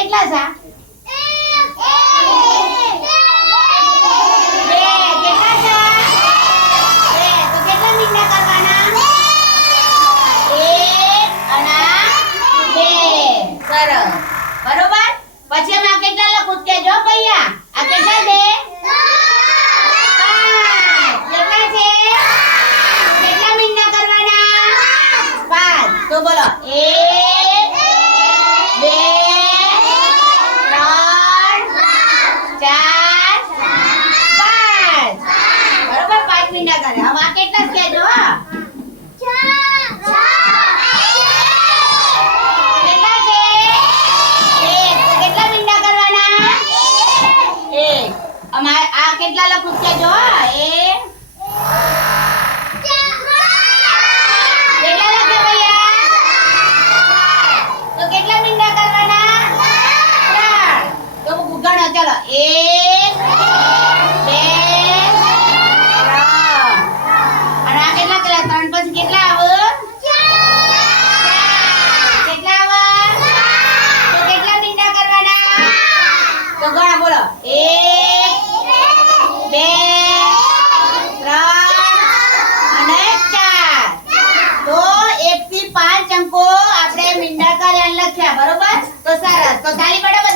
કેટલા છે? બરોબર. પછી અમે આ કેટલા લખું કેજો ભૈયા. આ કેટલા છે? 5. કેટલા છે? કેટલા મીંડા કરવાના? 5. તો બોલો 1 2 3 4 5. બરોબર 5 મીંડા કરે. હવે આ કેટલા કેજો? આ કેટલા લખું કેજો? કેટલા લખે ભૈયા? તો કેટલા મીંડા કરવાના? 3. તો ગણો ચલો 1 2 3. અને આ કેટલા કર્યા? 3 પછી કેટલા આવે? 4. કેટલા આવે? તો કેટલા મીંડા કરવાના? તો ગણો બોલો 1 2 3 અને 4. તો 1 થી 5 અંકો આપણે મીંડા કર્યા લખ્યા. બરોબર. તો સરસ. તો તાળી પાડો.